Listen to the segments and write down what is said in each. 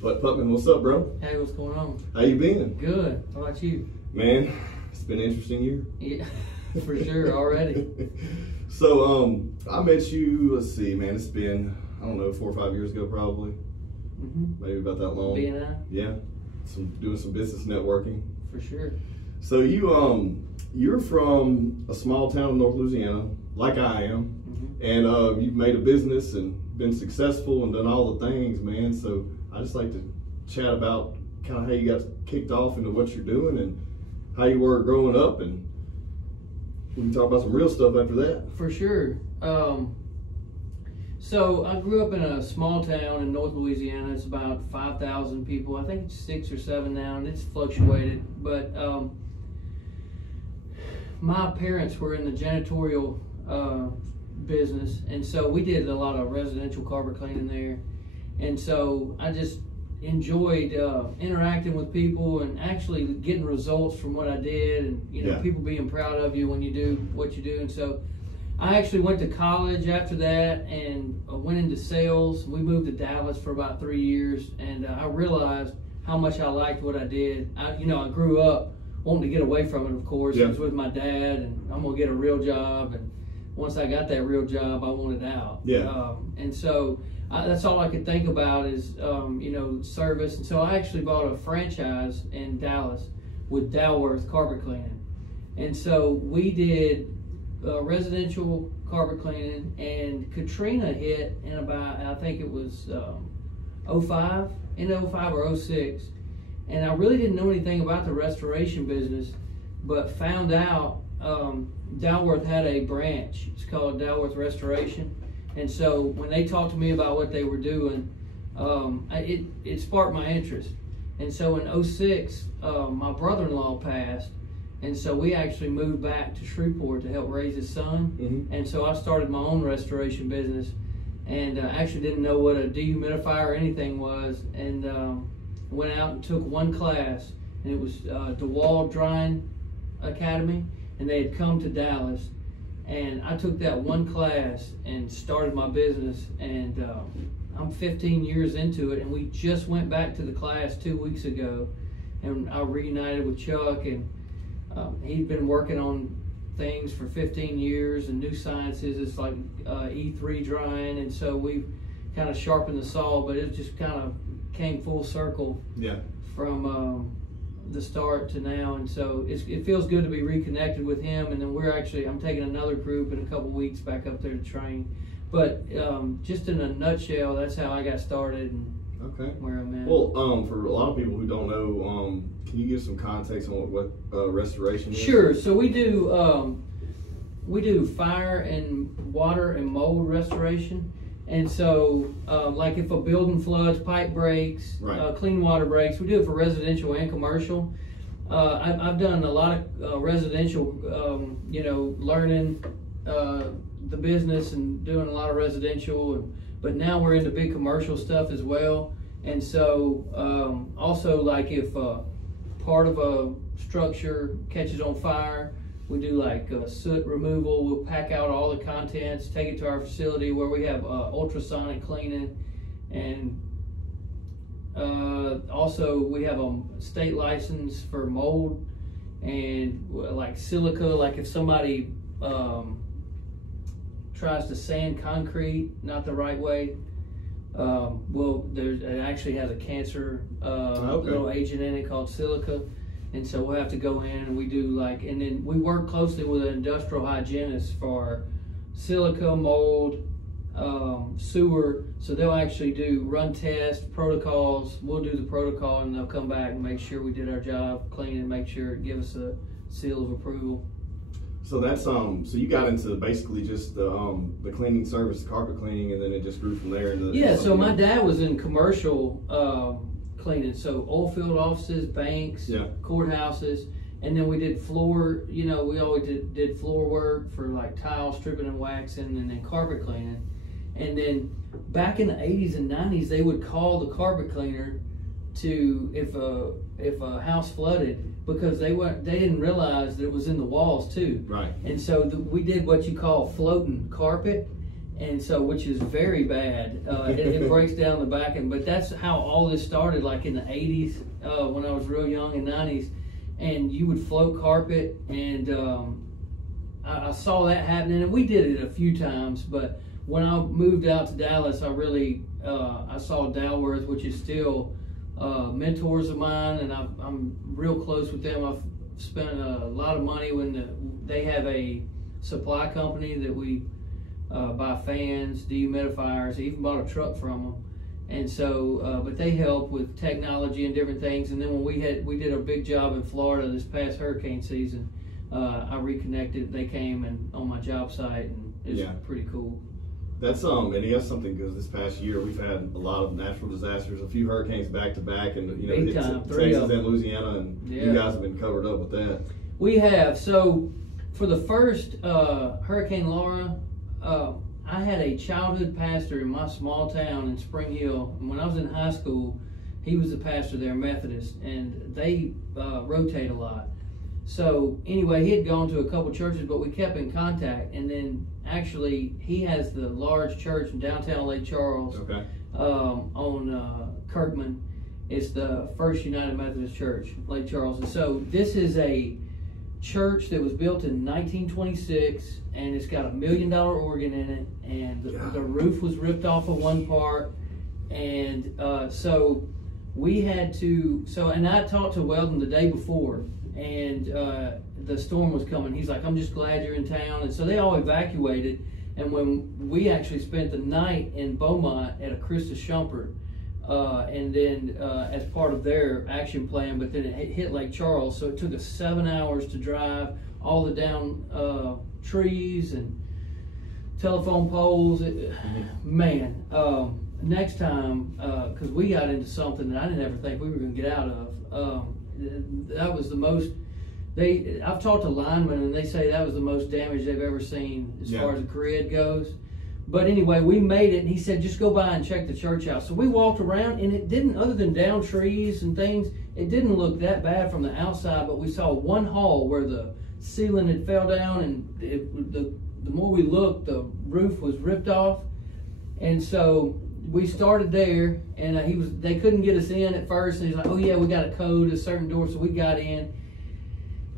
Putt Putman, what's up, bro? Hey, what's going on? How you been? Good. How about you? Man, it's been an interesting year. Yeah, for sure, already. So, I met you, let's see, man, it's been, I don't know, 4 or 5 years ago probably. Maybe about that long. B&I? Yeah, doing some business networking. For sure. So you're from a small town in North Louisiana, like I am, and you've made a business and been successful and done all the things, man. So I just like to chat about kind of how you got kicked off into what you're doing and how you were growing up, and we can talk about some real stuff after that. For sure. So I grew up in a small town in North Louisiana. It's about 5,000 people. I think it's 6 or 7 now, and it's fluctuated. But my parents were in the janitorial business, and so we did a lot of residential carpet cleaning there. And so I just enjoyed interacting with people and actually getting results from what I did, and people being proud of you when you do what you do. And so I actually went to college after that and went into sales. We moved to Dallas for about 3 years, and I realized how much I liked what I did. I grew up wanting to get away from it, of course. I was with my dad, and I'm gonna get a real job. And once I got that real job, I wanted out. And so that's all I could think about is service. And so I actually bought a franchise in Dallas with Dalworth Carpet Cleaning, and so we did residential carpet cleaning, and Katrina hit in about, I think it was 05, in 05 or 06, and I really didn't know anything about the restoration business, but found out Dalworth had a branch. It's called Dalworth Restoration, and so when they talked to me about what they were doing, it sparked my interest. And so in 06, my brother-in-law passed, and so we actually moved back to Shreveport to help raise his son. And so I started my own restoration business, and actually didn't know what a dehumidifier or anything was, and went out and took one class, and it was DeWalt Drying Academy, and they had come to Dallas, and I took that one class and started my business, and I'm 15 years into it, and we just went back to the class 2 weeks ago, and I reunited with Chuck, and he'd been working on things for 15 years and new sciences. It's like E3 drying, and so we've kind of sharpened the saw, but it just kind of came full circle from the start to now. And so it feels good to be reconnected with him. And then I'm taking another group in a couple weeks back up there to train. But just in a nutshell, that's how I got started and where I'm at. Well, for a lot of people who don't know, can you give some context on what restoration is? Sure. So we do fire and water and mold restoration. And so, like if a building floods, pipe breaks, clean water breaks, we do it for residential and commercial. I've done a lot of residential, learning the business and doing a lot of residential, but now we're into big commercial stuff as well. And so, also like if part of a structure catches on fire, we do like soot removal. We'll pack out all the contents, take it to our facility where we have ultrasonic cleaning, and also we have a state license for mold and like silica. Like if somebody tries to sand concrete not the right way, it actually has a cancer little agent in it called silica. And so we'll have to go in and we do and then we work closely with an industrial hygienist for silica, mold, sewer. So they'll actually run tests, protocols. We'll do the protocol, and they'll come back and make sure we did our job, clean, and make sure it gives us a seal of approval. So that's so you got into basically just the cleaning service, the carpet cleaning, and then it just grew from there. So my dad was in commercial cleaning, so oil field offices, banks, courthouses, and then we did floor. We always did floor work for like tile stripping and waxing, and then carpet cleaning. And then back in the 80s and 90s, they would call the carpet cleaner to if a house flooded, because they didn't realize that it was in the walls too. Right. And so we did what you call floating carpet, and so which is very bad. It breaks down the back end. But that's how all this started, like in the 80s when I was real young, in 90s, and you would float carpet, and I saw that happening, and we did it a few times. But when I moved out to Dallas, I really I saw Dalworth, which is still mentors of mine, and I'm real close with them. I've spent a lot of money when they have a supply company that we buy fans, dehumidifiers. I even bought a truck from them, and so but they help with technology and different things. And then when we did a big job in Florida this past hurricane season, I reconnected. They came and on my job site, and it's pretty cool. That's and he has something, because this past year we've had a lot of natural disasters, a few hurricanes back to back, and Big time, Texas and Louisiana, and you guys have been covered up with that. We have. So for the first Hurricane Laura, I had a childhood pastor in my small town in Spring Hill, and when I was in high school, he was the pastor there, Methodist, and they rotate a lot. So anyway, he had gone to a couple churches, but we kept in contact. And then actually, he has the large church in downtown Lake Charles, on Kirkman. It's the First United Methodist Church, Lake Charles. And so this is a church that was built in 1926, and it's got $1 million organ in it, and the roof was ripped off of one part. And so we had to, and I talked to Weldon the day before, and the storm was coming. He's like, I'm just glad you're in town. And so they all evacuated. And when we actually spent the night in Beaumont at a Krista Shumpert, and then as part of their action plan, but then it hit Lake Charles. So it took us 7 hours to drive all the down trees and telephone poles. Man, next time, because we got into something that I didn't ever think we were going to get out of. That was the most. I've talked to linemen, and they say that was the most damage they've ever seen as far as the grid goes. But anyway, we made it, and he said, just go by and check the church out. So we walked around, and it didn't, other than down trees and things, it didn't look that bad from the outside. But we saw one hall where the ceiling had fell down, and the more we looked, the roof was ripped off. And so we started there, and they couldn't get us in at first. And he's like, oh yeah, we got a code, a certain door. So we got in,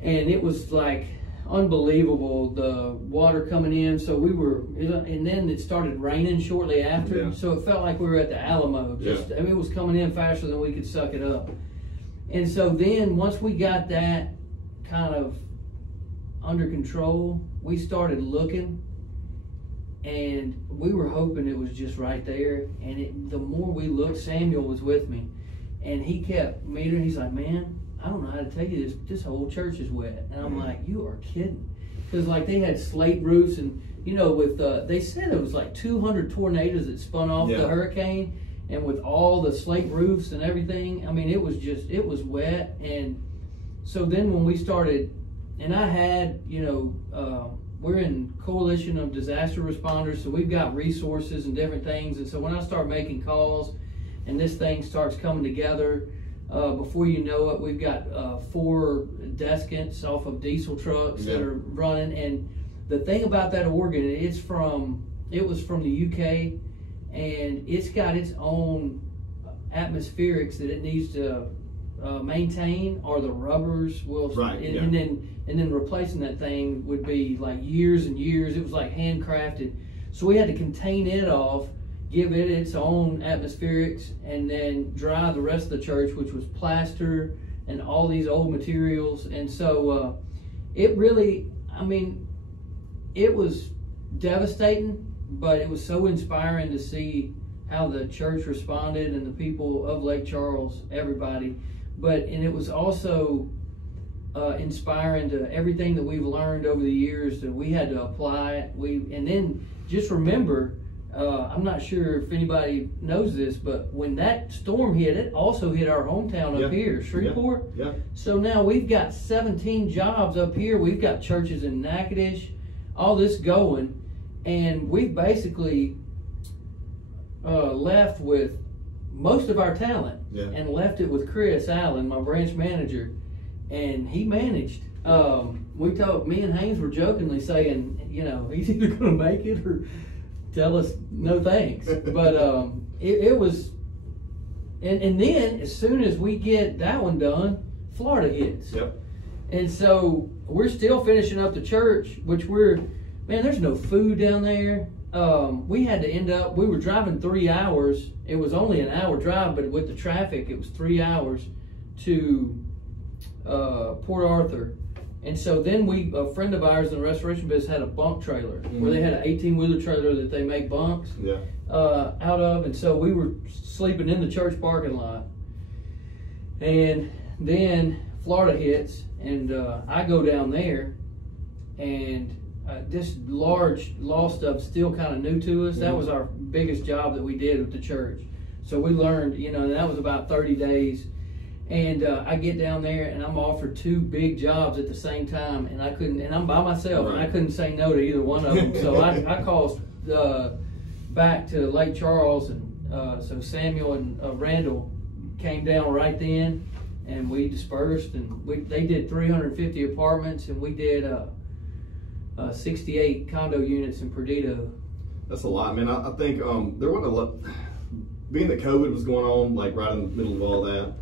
and it was like unbelievable, the water coming in. So and then it started raining shortly after. So it felt like we were at the Alamo. I mean, it was coming in faster than we could suck it up. And so then once we got that kind of under control, we started looking, and we were hoping it was just right there. And the more we looked, Samuel was with me, and he kept metering. He's like, man, I don't know how to tell you this, but this whole church is wet. And I'm like, you are kidding. Because like they had slate roofs, and with they said it was like 200 tornadoes that spun off the hurricane, and with all the slate roofs and everything, I mean, it was wet. And so then when we started, and I had, we're in coalition of disaster responders, so we've got resources and different things. And so when I start making calls and this thing starts coming together, before you know it, we've got 4 deskants off of diesel trucks that are running. And the thing about that organ, it was from the UK, and it's got its own atmospherics that it needs to maintain, or the rubbers will. And then replacing that thing would be like years and years. It was like handcrafted, so we had to contain it off, give it its own atmospherics, and then dry the rest of the church, which was plaster and all these old materials. And so it really, I mean, it was devastating, but it was so inspiring to see how the church responded, and the people of Lake Charles, everybody. And it was also inspiring to everything that we've learned over the years, that we had to apply it. And then just remember, I'm not sure if anybody knows this, but when that storm hit, it also hit our hometown up here, Shreveport. So now we've got 17 jobs up here. We've got churches in Natchitoches, all this going, and we've basically left with most of our talent, and left it with Chris Allen, my branch manager, and he managed. Me and Haynes were jokingly saying, he's either going to make it, or tell us no thanks. But it was, and then as soon as we get that one done, Florida hits. Yep. And so we're still finishing up the church, which there's no food down there. We had to we were driving 3 hours. It was only an hour drive, but with the traffic, it was 3 hours to Port Arthur. And so then a friend of ours in the restoration business had a bunk trailer where they had an 18-wheeler trailer that they make bunks out of. And so we were sleeping in the church parking lot. And then Florida hits, and I go down there, and this large law stuff still kind of new to us. That was our biggest job that we did with the church. So we learned, that was about 30 days. And I get down there, and I'm offered 2 big jobs at the same time, and I'm by myself, and I couldn't say no to either one of them. So I called back to Lake Charles, and so Samuel and Randall came down right then, and we dispersed, and they did 350 apartments, and we did 68 condo units in Perdido. That's a lot, man. I think there wasn't a lot. Being that COVID was going on, like right in the middle of all that,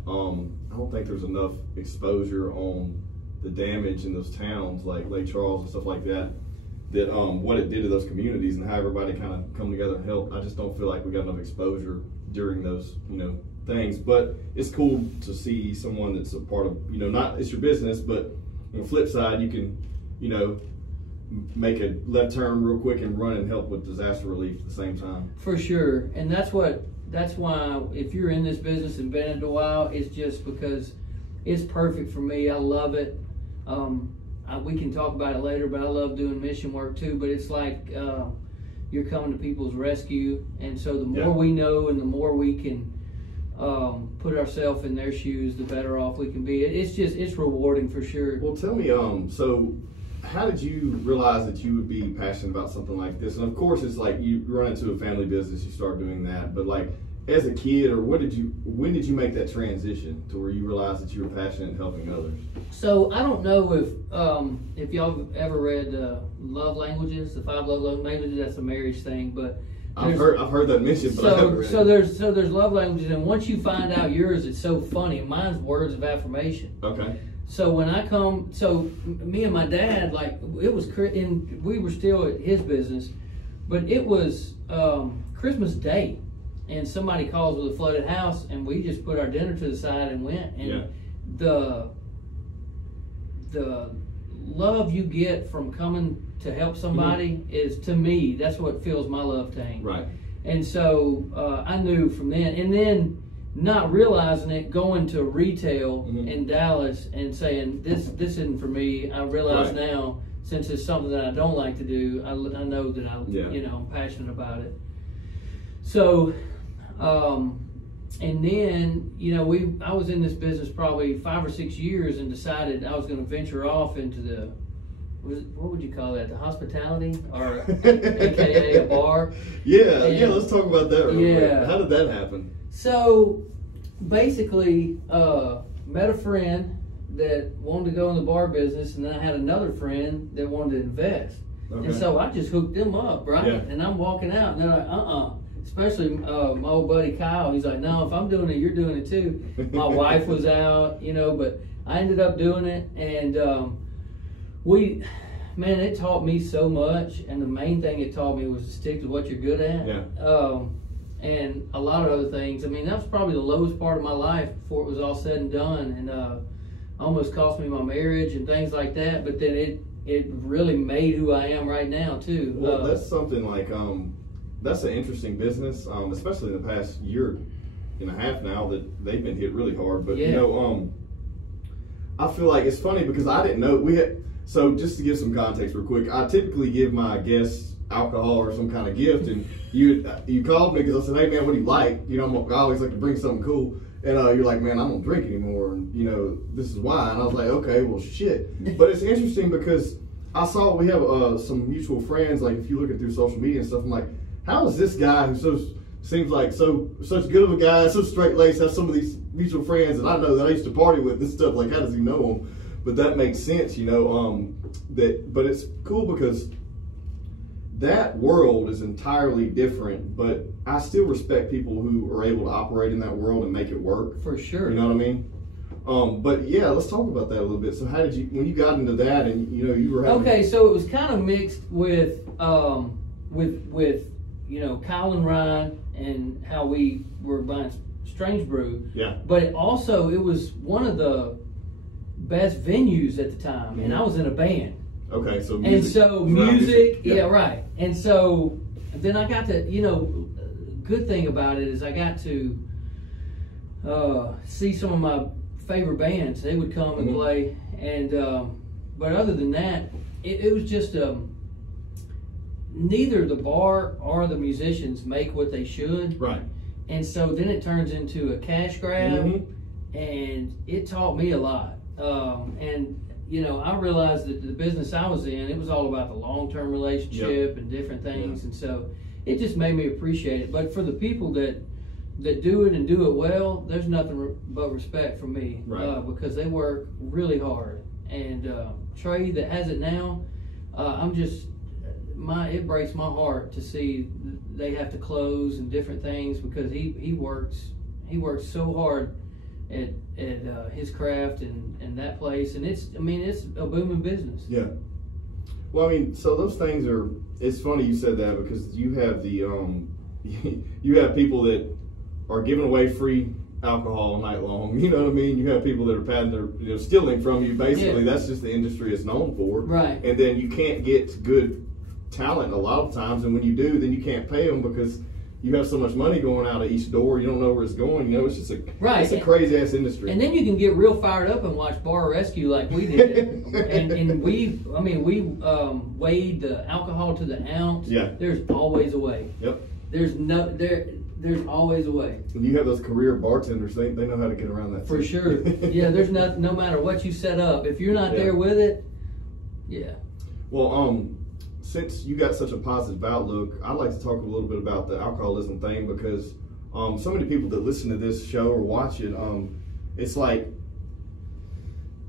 I don't think there's enough exposure on the damage in those towns like Lake Charles and stuff like that, that what it did to those communities and how everybody kind of come together and help. I just don't feel like we got enough exposure during those, things. But it's cool to see someone that's a part of, not it's your business, but on the flip side, you can, make a left turn real quick and run and help with disaster relief at the same time. For sure. And that's why if you're in this business and been in it a while, it's just because it's perfect for me. I love it. We can talk about it later, but I love doing mission work too. But it's like you're coming to people's rescue, and so the more we know and the more we can put ourselves in their shoes, the better off we can be. It's rewarding for sure. Well, tell me, so how did you realize that you would be passionate about something like this? And of course, it's like you run into a family business, you start doing that. But like as a kid, or when did you make that transition to where you realized that you were passionate in helping others? So I don't know if y'all have ever read Love Languages, the 5 Love Languages. That's a marriage thing, but I've heard that mentioned, but I haven't read it. So there's love languages, and once you find out yours, it's so funny. Mine's words of affirmation. Okay. So when I come, me and my dad, we were still at his business, but it was Christmas Day, and somebody calls with a flooded house, and we just put our dinner to the side and went. And the love you get from coming to help somebody is, to me, that's what fills my love tank. Right. And so I knew from then, and then not realizing it, going to retail in Dallas and saying this isn't for me. I realize now, since it's something that I don't like to do, I know that I'm passionate about it. So and then I was in this business probably 5 or 6 years and decided I was going to venture off into what would you call that? The hospitality, or AKA a bar? Yeah, let's talk about that real quick. How did that happen? So basically, met a friend that wanted to go in the bar business, and then I had another friend that wanted to invest. Okay. And so I just hooked them up, right? Yeah. And I'm walking out, and they're like, Especially my old buddy Kyle. He's like, no, if I'm doing it, you're doing it too. My wife was out, but I ended up doing it, and it taught me so much, and the main thing it taught me was to stick to what you're good at. Yeah. And a lot of other things. I mean, that was probably the lowest part of my life before it was all said and done, and almost cost me my marriage and things like that. But then it really made who I am right now too. Well, that's something like that's an interesting business, especially in the past year and a half now that they've been hit really hard. But I feel like it's funny because I didn't know so just to give some context real quick, I typically give my guests alcohol or some kind of gift, and you called me because I said, hey man, what do you like? I always like to bring something cool, and you're like, man, I don't drink anymore, and this is why. And I was like, okay, well shit. But it's interesting because I saw we have some mutual friends. Like if you look at through social media and stuff, I'm like, how is this guy who seems like such good of a guy, so straight laced, has some of these mutual friends that I know that I used to party with and stuff? Like, how does he know them? But that makes sense, but it's cool because that world is entirely different, but I still respect people who are able to operate in that world and make it work. For sure. You know what I mean? But yeah, let's talk about that a little bit. So how did you, when you got into that and you were having... Okay, so it was kind of mixed with Kyle and Ryan and how we were buying Strange Brew. Yeah. But it was one of the best venues at the time, and I was in a band. Okay, so music. And so yeah, right. And so then I got to, good thing about it is I got to see some of my favorite bands. They would come and play, and but other than that, it was just neither the bar or the musicians make what they should. Right. And so then it turns into a cash grab, and it taught me a lot. And I realized that the business I was in, it was all about the long-term relationship and different things, and so it just made me appreciate it. But for the people that do it and do it well, there's nothing but respect from me, because they work really hard. And Trey, that has it now, it breaks my heart to see they have to close and different things, because he works so hard at his craft and that place, and it's a booming business. Yeah. Well, so those things are. It's funny you said that, because you have the you have people that are giving away free alcohol all night long. You know what I mean? You have people that are stealing from you. Basically, that's just the industry it's known for. Right. And then you can't get good talent a lot of times, and when you do, then you can't pay them because you have so much money going out of each door. You don't know where it's going. It's just it's a crazy ass industry. And then you can get real fired up and watch Bar Rescue like we did. and we weighed the alcohol to the ounce. Yeah. There's always a way. Yep. There's always a way. And you have those career bartenders. They know how to get around that. For sure. Yeah. There's no matter what you set up, if you're not there with it. Yeah. Well, since you got such a positive outlook, I'd like to talk a little bit about the alcoholism thing, because so many people that listen to this show or watch it, it's like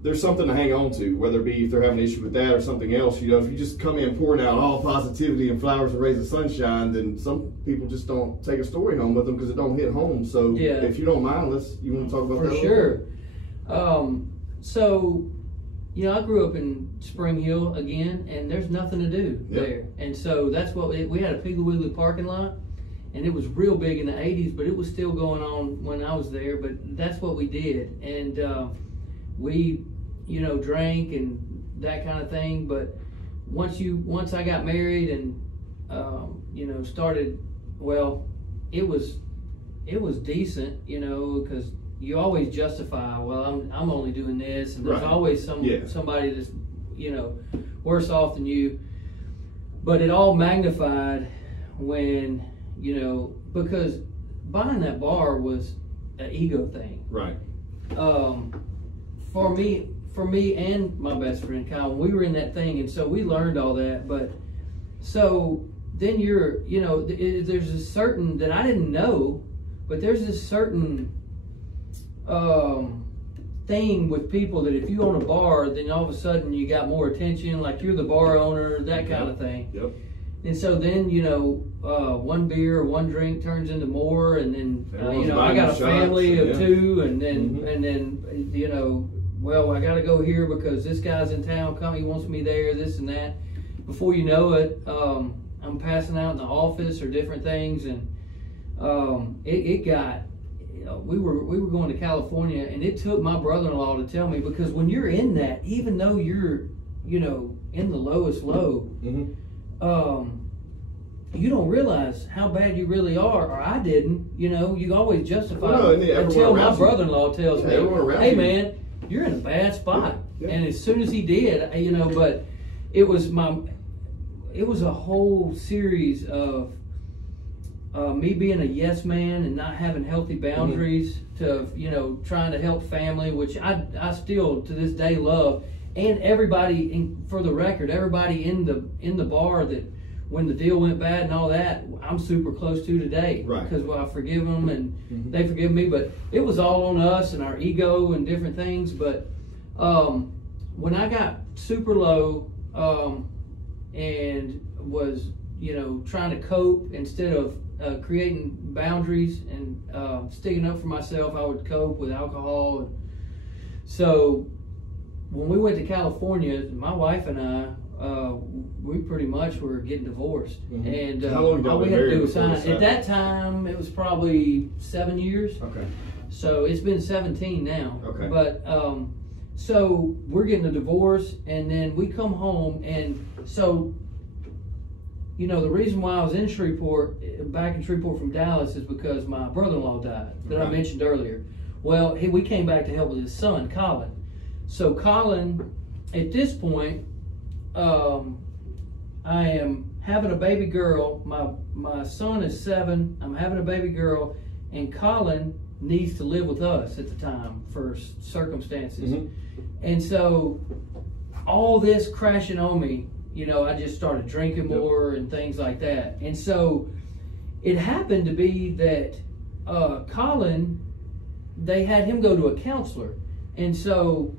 there's something to hang on to, whether it be if they're having an issue with that or something else. If you just come in pouring out all positivity and flowers and rays of sunshine, then some people just don't take a story home with them because it don't hit home. So if you don't mind, you want to talk about that? For sure. So, I grew up in Spring Hill again, and there's nothing to do there. And so that's what we had, a Piggly Wiggly parking lot, and it was real big in the 80s, but it was still going on when I was there. But that's what we did. And we, drank and that kind of thing. But once I got married and, started, it was decent, because you always justify, I'm only doing this, and there's always somebody that's worse off than you. But it all magnified when because buying that bar was an ego thing. Right. For me and my best friend Kyle, we were in that thing, and so we learned all that. But so then there's a certain that I didn't know, but there's this certain thing with people that if you own a bar, then all of a sudden you got more attention, like you're the bar owner, that kind of thing. Yep. And so then one beer or one drink turns into more, and then I got a family of two, and then I got to go here because this guy's in town, he wants me there, this and that. Before you know it, I'm passing out in the office or different things, and it got. We were going to California, and it took my brother-in-law to tell me, because when you're in that, even though you're in the lowest low, you don't realize how bad you really are, or I didn't. You always justify until my brother-in-law tells me, "Hey man, you're in a bad spot." And as soon as he did, but it was a whole series of me being a yes man and not having healthy boundaries to trying to help family, which I still to this day love, and everybody, for the record, everybody in the bar that when the deal went bad and all that, I'm super close to today, because I forgive them and they forgive me. But it was all on us and our ego and different things. But when I got super low and was trying to cope instead of creating boundaries and sticking up for myself, I would cope with alcohol. So when we went to California, my wife and I, we pretty much were getting divorced. And how long all we had to do was sign. sign? At that time, it was probably 7 years. Okay. So it's been 17 now. Okay. But so we're getting a divorce, and then we come home, and so the reason why I was in back in Shreveport from Dallas, is because my brother-in-law died that I mentioned earlier. Well, we came back to help with his son, Colin. So Colin, at this point, I am having a baby girl. My son is 7. I'm having a baby girl, and Colin needs to live with us at the time for circumstances. And so all this crashing on me, I just started drinking more and things like that. And so it happened to be that Colin, they had him go to a counselor. And so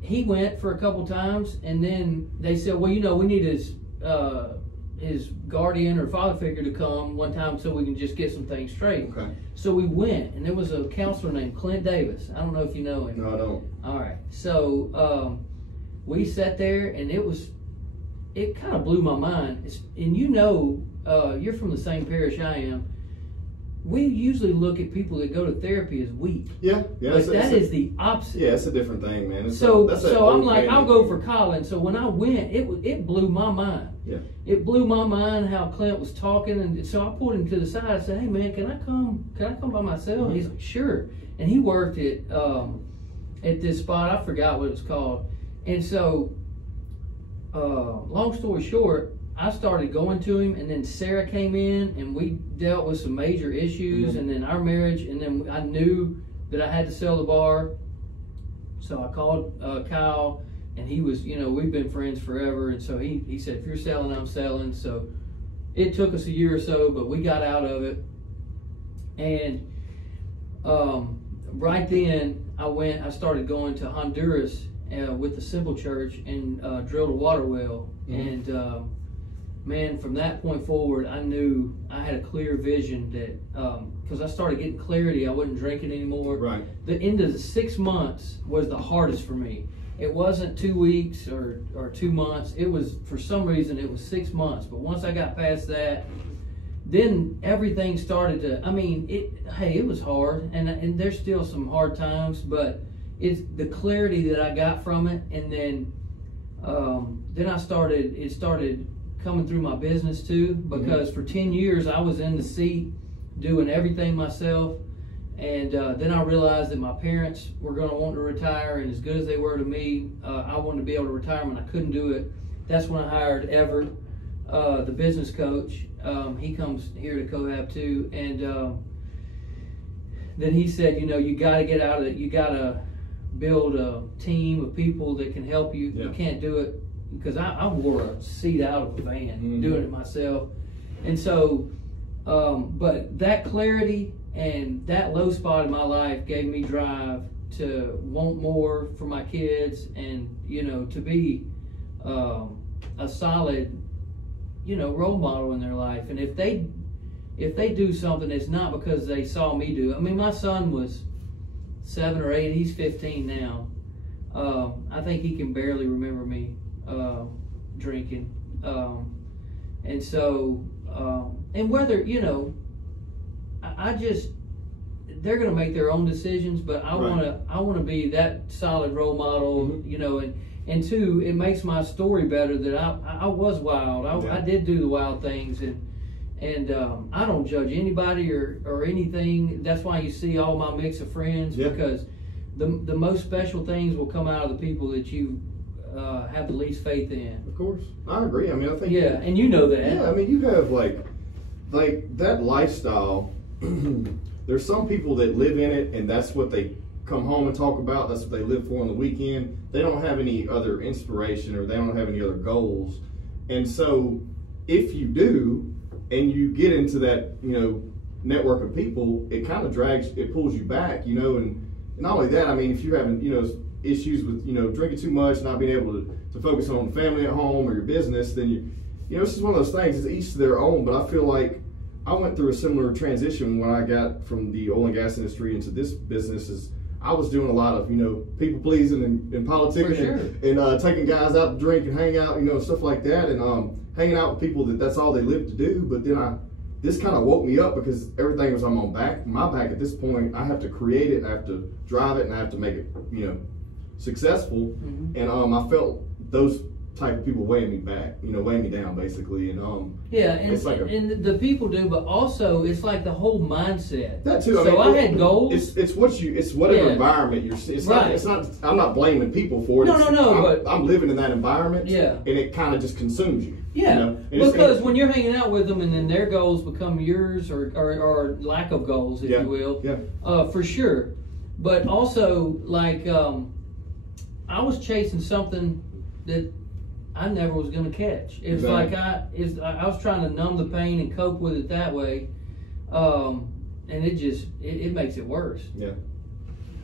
he went for a couple times, and then they said, well, we need his guardian or father figure to come one time so we can just get some things straight. Okay. So we went, and there was a counselor named Clint Davis. I don't know if you know him. No, I don't. All right. So we sat there, and it kind of blew my mind. And you're from the same parish I am. We usually look at people that go to therapy as weak. Yeah. But that is the opposite. Yeah, it's a different thing, man. So I'm like, I'll go for Colin. So when I went, it blew my mind. Yeah. It blew my mind how Clint was talking, and so I pulled him to the side. I said, "Hey man, can I come by myself?" He's like, "Sure." And he worked at this spot. I forgot what it was called. And so, long story short, I started going to him, and then Sarah came in, and we dealt with some major issues, and then our marriage, and then I knew that I had to sell the bar. So I called Kyle, and he was, we've been friends forever, and so he said, if you're selling, I'm selling. So it took us a year or so, but we got out of it. And right then, I started going to Honduras with the Simple Church and drilled a water well. And man, from that point forward, I knew I had a clear vision that, because I started getting clarity, I wasn't drinking anymore. Right. The end of the 6 months was the hardest for me. It wasn't 2 weeks or 2 months. It was, for some reason, it was 6 months. But once I got past that, then everything started to, it was hard. And there's still some hard times, but it's the clarity that I got from it. And then it started coming through my business too, because for 10 years I was in the seat doing everything myself, and then I realized that my parents were going to want to retire, and as good as they were to me, I wanted to be able to retire when I couldn't do it. That's when I hired Everett, the business coach. He comes here to Cohab too, and then he said, you got to get out of it. You got to build a team of people that can help you. You can't do it. Because I wore a seat out of a van doing it myself. And so, but that clarity and that low spot in my life gave me drive to want more for my kids, and, to be a solid, role model in their life. And if they do something, it's not because they saw me do it. My son was 7 or 8, he's 15 now. I think he can barely remember me drinking, and so and whether I just, they're gonna make their own decisions, but I want to be that solid role model, and two, it makes my story better that I was wild. I did do the wild things, and I don't judge anybody or anything. That's why you see all my mix of friends, because the most special things will come out of the people that you have the least faith in. Of course, I agree. I think and you know that. Yeah, you have like that lifestyle. There's some people that live in it, and that's what they come home and talk about. That's what they live for on the weekend. They don't have any other inspiration, or they don't have any other goals. And so, if you do, and you get into that, network of people, it kind of pulls you back, and not only that, if you're having, issues with, drinking too much, not being able to focus on the family at home or your business, then you know, it's just one of those things. It's each to their own. But I feel like I went through a similar transition when I got from the oil and gas industry into this business. Is I was doing a lot of, you know, people pleasing and politicking and taking guys out to drink and hang out, you know, stuff like that, and hanging out with people that's all they live to do. But then this kind of woke me up because everything was on my back at this point. I have to create it, I have to drive it, and I have to make it, you know, successful. And I felt those type of people weighing me back, you know, weighing me down basically. And yeah, and, it's like and the people do, but also it's like the whole mindset. That too. So I had goals. It's whatever environment you're. It's not. I'm not blaming people for it. No. I'm living in that environment. Yeah. And it kind of just consumes you. Yeah. You know? Because when you're hanging out with them, and then their goals become yours, or lack of goals, if you will. Yeah. For sure. But also, like, I was chasing something that I never was going to catch. It's like I was trying to numb the pain and cope with it that way, and it makes it worse. Yeah.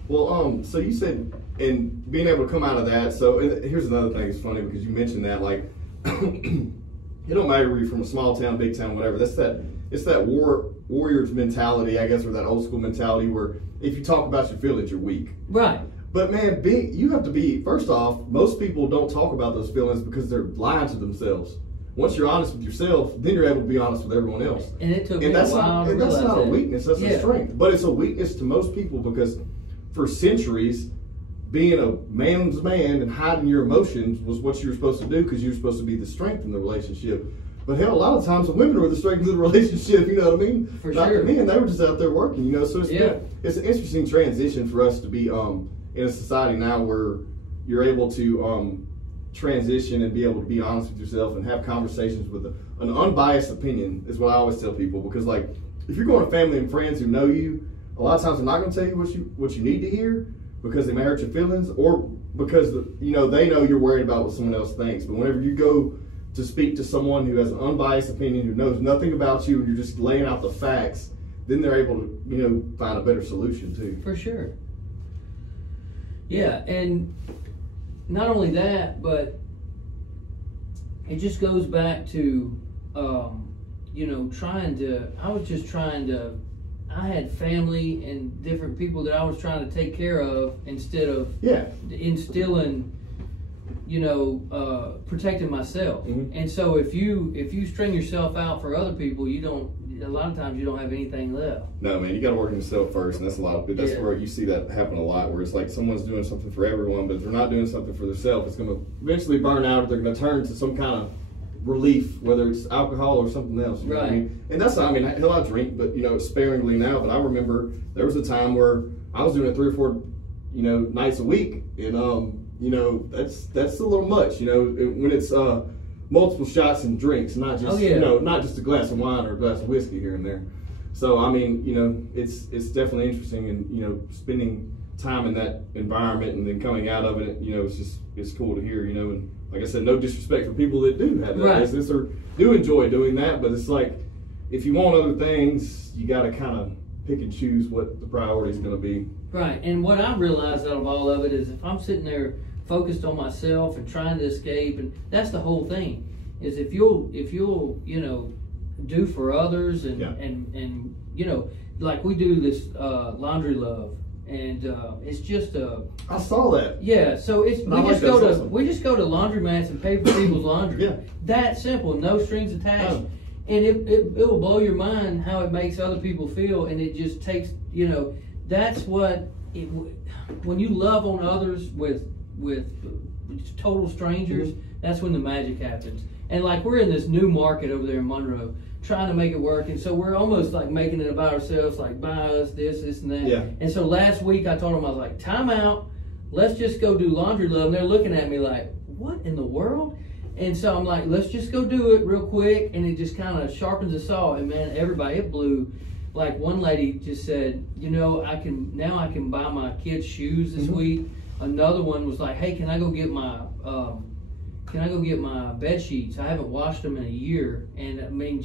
Well, so you said, and being able to come out of that. So here's another thing. It's funny because you mentioned that, like, it don't matter where you're from, a small town, big town, whatever. It's that warrior's mentality, I guess, or that old school mentality where if you talk about your feelings, you're weak. Right. But man, you have to be, first off, most people don't talk about those feelings because they're lying to themselves. Once you're honest with yourself, then you're able to be honest with everyone else. And it took me a while to realize that's not a weakness, that's a strength. But it's a weakness to most people because for centuries, being a man's man and hiding your emotions was what you were supposed to do because you were supposed to be the strength in the relationship. But hell, a lot of times the women were the strength of the relationship, you know what I mean? For Not sure. the men, they were just out there working, you know? So it's an interesting transition for us to be in a society now where you're able to transition and be able to be honest with yourself and have conversations with an unbiased opinion is what I always tell people. Because, like, if you're going to family and friends who know you, a lot of times they're not going to tell you what you need to hear because they may hurt your feelings, or because you know they know you're worried about what someone else thinks. But whenever you go to speak to someone who has an unbiased opinion, who knows nothing about you, and you're just laying out the facts, then they're able to, you know, find a better solution too. For sure. Yeah, and not only that, but it just goes back to, you know, I had family and different people that I was trying to take care of instead of instilling, you know, protecting myself. And so if you string yourself out for other people, a lot of times you don't have anything left. No, man, you got to work on yourself first, and that's where you see that happen a lot, where it's like someone's doing something for everyone, but if they're not doing something for themselves, it's going to eventually burn out, or they're going to turn to some kind of relief, whether it's alcohol or something else. You know what I mean? And that's not, I mean, hell, I drink, but, you know, sparingly now, but I remember there was a time where I was doing it 3 or 4, you know, nights a week, and, you know, that's a little much, you know, when it's multiple shots and drinks, not just you know, not just a glass of wine or a glass of whiskey here and there. So I mean, you know, it's definitely interesting, and you know, spending time in that environment and then coming out of it, you know, it's cool to hear, you know. And like I said, no disrespect for people that do have that business or do enjoy doing that, but it's like if you want other things, you got to kind of pick and choose what the priority is going to be. Right, and what I realized out of all of it is if I'm sitting there focused on myself and trying to escape, and that's the whole thing, is if you'll you know, do for others and you know, like we do this laundry love, and it's just I saw that. Yeah, so we just go to laundromats and pay for people's laundry. That simple, no strings attached. And it will blow your mind how it makes other people feel, and it just takes, you know, that's what when you love on others with total strangers, that's when the magic happens. And like we're in this new market over there in Monroe, trying to make it work, and so we're almost like making it about ourselves, like buy us this and that. And so last week I told them, I was like, time out, let's just go do laundry love. And they're looking at me like, what in the world? And so I'm like, let's just go do it real quick, and it just kind of sharpens the saw. And man, everybody, it blew. Like one lady just said, you know, I can buy my kids shoes this week. Another one was like, hey, can I go get my bed sheets? I haven't washed them in a year. And I mean,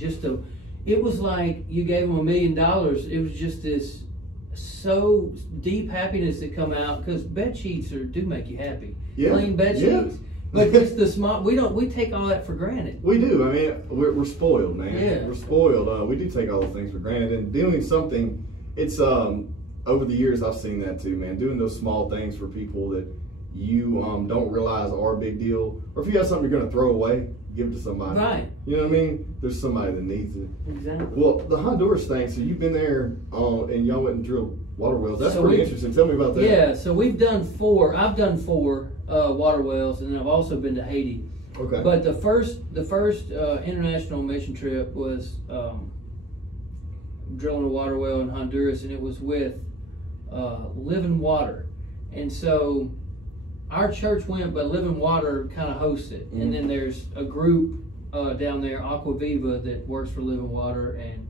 it was like you gave them $1 million. It was just this so deep happiness that come out, because bed sheets do make you happy. Clean bed sheets. But it's the small. We take all that for granted. We do. I mean, we're spoiled, man. Yeah. We're spoiled. We do take all those things for granted. And doing something, it's over the years I've seen that too, man. Doing those small things for people that you don't realize are a big deal, or if you have something you're going to throw away, give it to somebody. Right. You know what I mean? There's somebody that needs it. Exactly. Well, the Honduras thing. So you've been there, and y'all went and drilled water wells. That's So pretty interesting. Tell me about that. Yeah. So we've done 4. I've done 4 water wells, and then I've also been to Haiti. Okay. But the first international mission trip was drilling a water well in Honduras, and it was with Living Water. And so our church went, but Living Water kind of hosts it. And then there's a group down there, Aqua Viva, that works for Living Water, and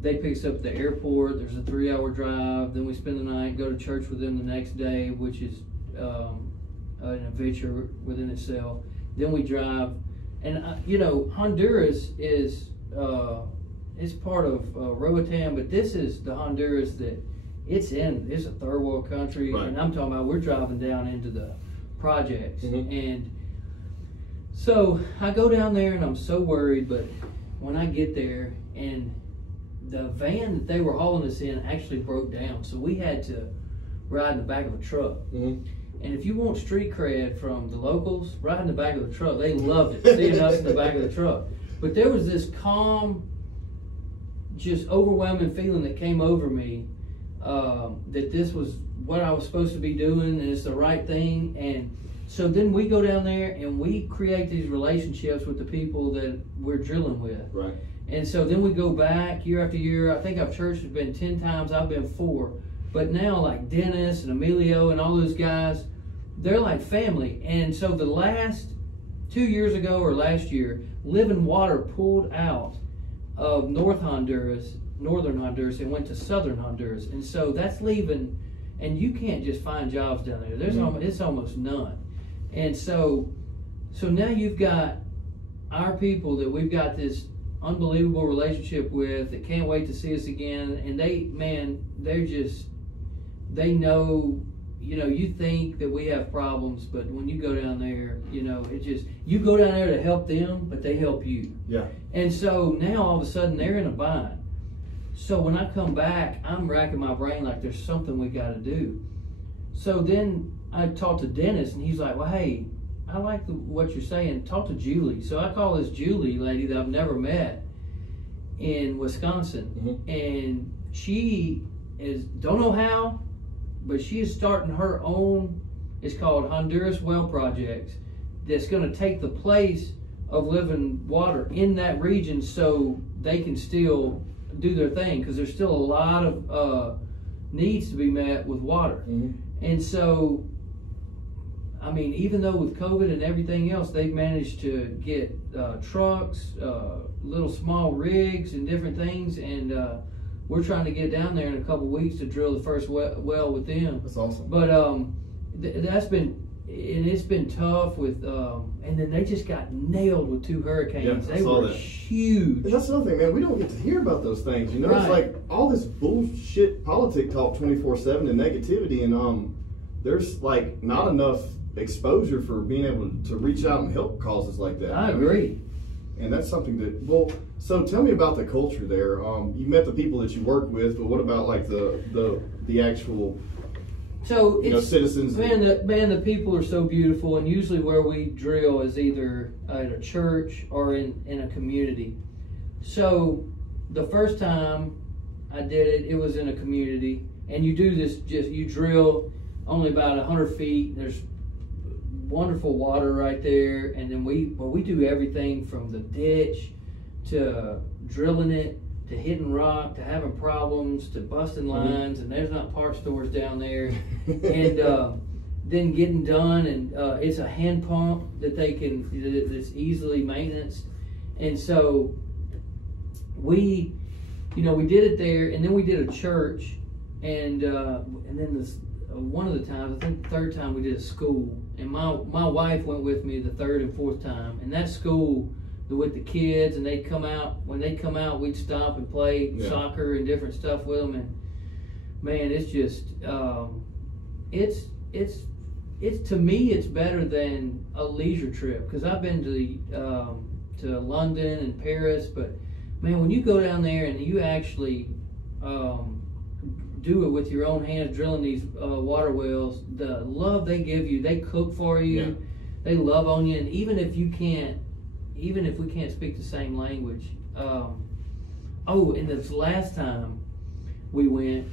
they pick us up at the airport. There's a 3-hour drive. Then we spend the night, go to church with them the next day, which is an adventure within itself. Then we drive, and you know, Honduras is it's part of Roatan, but this is the Honduras that it's a third world country, right. And I'm talking about we're driving down into the projects, Mm-hmm. and so I go down there and I'm so worried, but when I get there and the van that they were hauling us in actually broke down, so we had to ride in the back of a truck. Mm-hmm. And if you want street cred from the locals, ride in the back of the truck. They loved it, seeing us in the back of the truck. But there was this calm, just overwhelming feeling that came over me that this was what I was supposed to be doing and it's the right thing. And so then we go down there and we create these relationships with the people that we're drilling with. Right. And so then we go back year after year. I think our church has been 10 times. I've been 4. But now, like Dennis and Emilio and all those guys, they're like family. And so the last 2 years ago or last year, Living Water pulled out of northern Honduras, and went to southern Honduras. And so that's leaving, and you can't just find jobs down there. There's it's almost none. And so now you've got our people that we've got this unbelievable relationship with that can't wait to see us again. And they know, you know, you think that we have problems, but when you go down there, you know, you go down there to help them, but they help you. Yeah. And so now all of a sudden they're in a bind. So when I come back, I'm racking my brain like there's something we got to do. So then I talked to Dennis, and he's like, well, hey, I like what you're saying. Talk to Julie. So I call this Julie lady that I've never met in Wisconsin. Mm-hmm. And she don't know how, but she is starting her own, it's called Honduras Well Projects, that's going to take the place of Living Water in that region so they can still do their thing, because there's still a lot of needs to be met with water. Mm-hmm. And so, I mean, even though with COVID and everything else, they've managed to get trucks, little small rigs and different things, and we're trying to get down there in a couple weeks to drill the first well with them. That's awesome. But that's been, and it's been tough with, and then they just got nailed with 2 hurricanes. Yeah, they were huge. And that's another thing, man. We don't get to hear about those things. You know, Right. It's like all this bullshit politic talk 24/7 and negativity, and there's like not enough exposure for being able to reach out and help causes like that. I agree. And that's something that, well, so tell me about the culture there. You met the people that you work with, but what about like the actual, So it's, citizens? the people are so beautiful, and usually where we drill is either at a church or in a community. So the first time I did it was in a community, and you do this, you drill only about 100 feet. There's wonderful water right there, and then we do everything from the ditch to drilling it to hitting rock to having problems to busting lines, and there's not part stores down there, and then getting done, and it's a hand pump that's easily maintenance, and so we did it there, and then we did a church, and then this one of the times, I think the 3rd time, we did a school, and my wife went with me the 3rd and 4th time, and that school with the kids, and they'd come out. When they'd come out, we'd stop and play soccer and different stuff it's just it's it's, to me, it's better than a leisure trip, because I've been to London and Paris, but man, when you go down there and you actually do it with your own hands, drilling these water wells, the love they give you, they cook for you, they love on you, and even if we can't speak the same language. And this last time we went,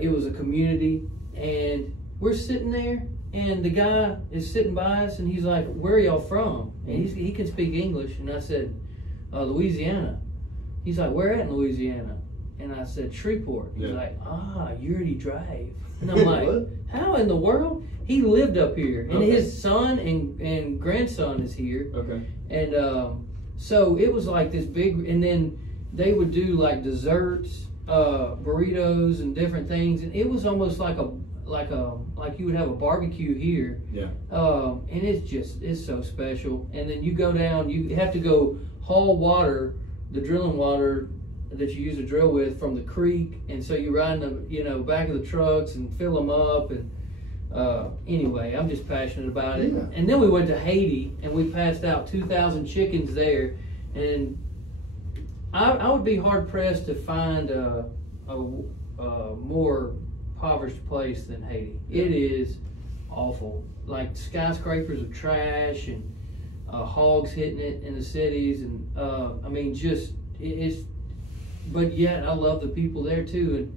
it was a community, and we're sitting there, and the guy is sitting by us, and he's like, "Where are y'all from?" And he can speak English, and I said, "Louisiana." He's like, "Where at in Louisiana?" And I said, "Shreveport." He's like, "You already drive." And I'm like, "How in the world?" He lived up here, and his son and grandson is here. Okay. And so it was like this big, and then they would do like desserts, burritos, and different things, and it was almost like you would have a barbecue here. Yeah. And it's so special. And then you go down, you have to go haul water, the drilling water that you use to drill with, from the creek, and so you ride in the back of the trucks and fill them up. And anyway, I'm just passionate about it. Yeah. And then we went to Haiti, and we passed out 2,000 chickens there, and I would be hard pressed to find a more impoverished place than Haiti. Yeah. It is awful, like skyscrapers of trash and hogs hitting it in the cities, and I mean, just it's. But yet, I love the people there too.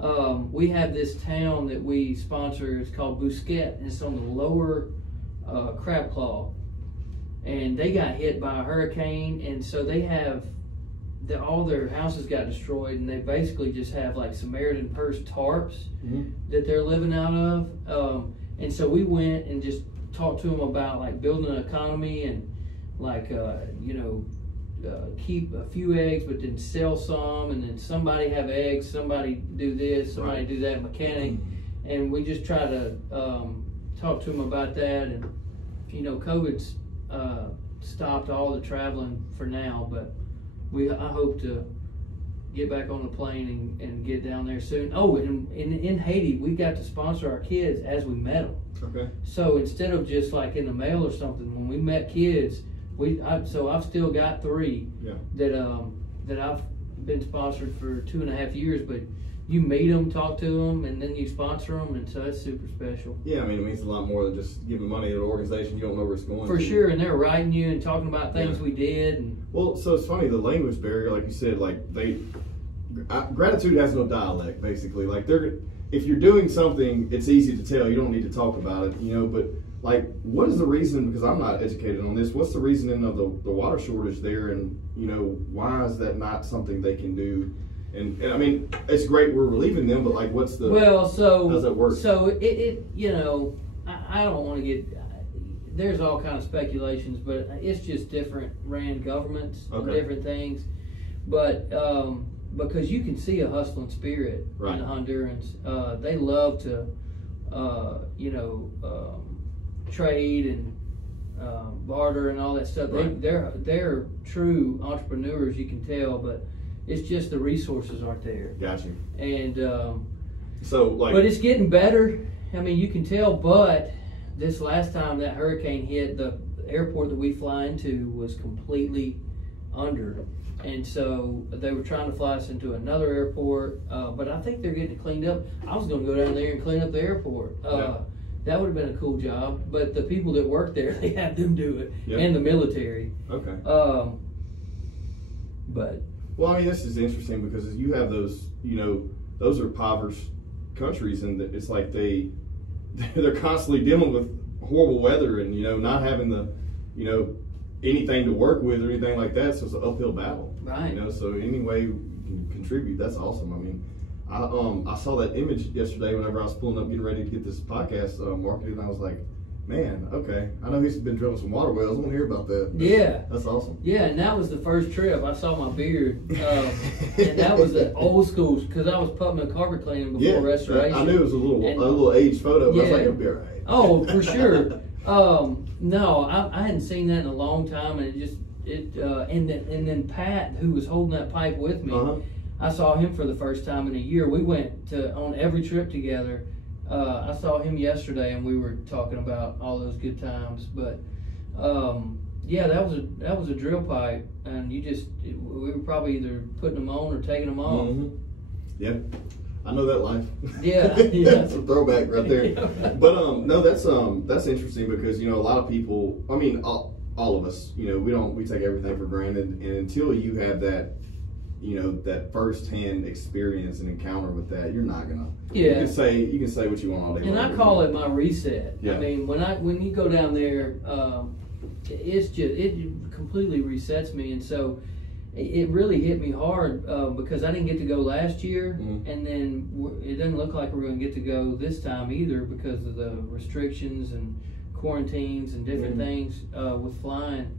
And we have this town that we sponsor. It's called Bousquet, and it's on the lower Crab Claw. And they got hit by a hurricane, and so they have all their houses got destroyed, and they basically just have like Samaritan Purse tarps that they're living out of. And so we went and just talked to them about like building an economy, and like keep a few eggs, but then sell some, and then somebody have eggs, somebody do this, somebody do that, mechanic. And we just try to talk to them about that. And COVID's stopped all the traveling for now, but I hope to get back on the plane and get down there soon. Oh, and in Haiti, we got to sponsor our kids as we met them. Okay. So instead of just like in the mail or something, when we met kids, I've still got 3 that I've been sponsored for 2.5 years. But you meet them, talk to them, and then you sponsor them, and so that's super special. Yeah, I mean, it means a lot more than just giving money to an organization you don't know where it's going. For sure, and they're writing you and talking about things we did. And well, so it's funny, the language barrier, like you said, like gratitude has no dialect, basically. Like if you're doing something, it's easy to tell. You don't need to talk about it, but. Like, what is the reason, because I'm not educated on this, what's the reasoning of the water shortage there, and, why is that not something they can do? And I mean, it's great we're relieving them, but like, what's the, how does that work? So I don't want to get, there's all kinds of speculations, but it's just different ran governments and different things. But because you can see a hustling spirit in the Hondurans. They love to, trade and barter and all that stuff. They're true entrepreneurs, you can tell, but it's just the resources aren't there. Gotcha. And but it's getting better. I mean, you can tell. But this last time that hurricane hit, the airport that we fly into was completely under, and so they were trying to fly us into another airport. But I think they're getting it cleaned up. I was going to go down there and clean up the airport. That would have been a cool job, but the people that work there, they have them do it, and the military. Okay. But well, I mean, this is interesting because you have those, those are impoverished countries, and it's like they're constantly dealing with horrible weather and not having the, anything to work with or anything like that. So it's an uphill battle. Right. So any way you can contribute, that's awesome. I mean. I saw that image yesterday whenever I was pulling up, getting ready to get this podcast marketed, and I was like, man, okay, I know he's been drilling some water wells. I want to hear about that. That's awesome. Yeah, and that was the first trip. I saw my beard, and that was the old school, because I was Putman carpet cleaning before restoration. I knew it was a little aged photo, but I was like, it'll be all right. Oh, for sure. No, I hadn't seen that in a long time, and and then Pat, who was holding that pipe with me. I saw him for the first time in a year. We went on every trip together. I saw him yesterday, and we were talking about all those good times. But yeah, that was a drill pipe, and we were probably either putting them on or taking them off. Mm-hmm. Yeah, I know that life. Yeah, That's a throwback right there. But no, that's interesting because a lot of people. I mean, all of us. We take everything for granted, and until you have that. That first-hand experience and encounter with that, you're not gonna. Yeah. You can say what you want all day. And I call it my reset. Yeah. I mean, when you go down there, it completely resets me, and so it really hit me hard because I didn't get to go last year, and then it doesn't look like we're going to get to go this time either because of the restrictions and quarantines and different things with flying.